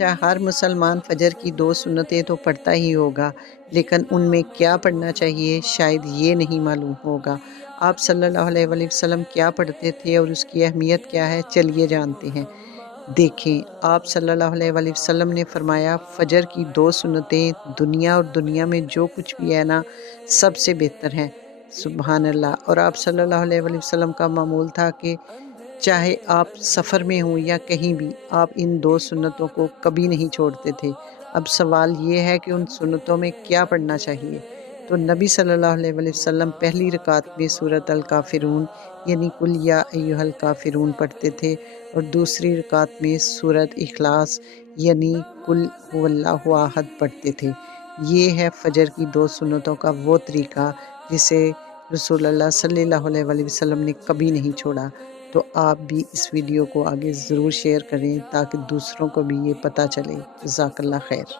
اچھا، ہر مسلمان فجر کی 2 سنتیں تو پڑھتا ہی ہوگا، لیکن ان میں کیا پڑھنا چاہیے شاید یہ نہیں معلوم ہوگا۔ آپ صلی اللہ علیہ وآلہ وسلم کیا پڑھتے تھے اور اس کی اہمیت کیا ہے، چلیے جانتے ہیں۔ دیکھیں، آپ صلی اللہ علیہ وآلہ وسلم نے فرمایا فجر کی 2 سنتیں دنیا اور دنیا میں جو کچھ بھی ہے نا، سب سے بہتر ہیں۔ سبحان اللہ۔ اور آپ صلی اللہ علیہ وآلہ وسلم کا معمول تھا کہ چاہے آپ سفر میں ہوں یا کہیں بھی، آپ ان 2 سنتوں کو کبھی نہیں چھوڑتے تھے۔ اب سوال یہ ہے کہ ان سنتوں میں کیا پڑھنا چاہیے؟ تو نبی صلی اللہ علیہ وآلہ وسلم پہلی رکعت میں سورۃ الکافرون یعنی قل یا ایھا الکافرون پڑھتے تھے، اور دوسری رکعت میں سورۃ اخلاص یعنی قل ھو اللہ احد پڑھتے تھے۔ یہ ہے فجر کی 2 سنتوں کا وہ طریقہ جسے رسول اللہ صلی اللہ علیہ وآلہ وسلم نے کبھی نہیں چھوڑا۔ تو آپ بھی اس ویڈیو کو آگے ضرور شیئر کریں تاکہ دوسروں کو بھی یہ پتہ چلے۔ جزاک اللہ خیر۔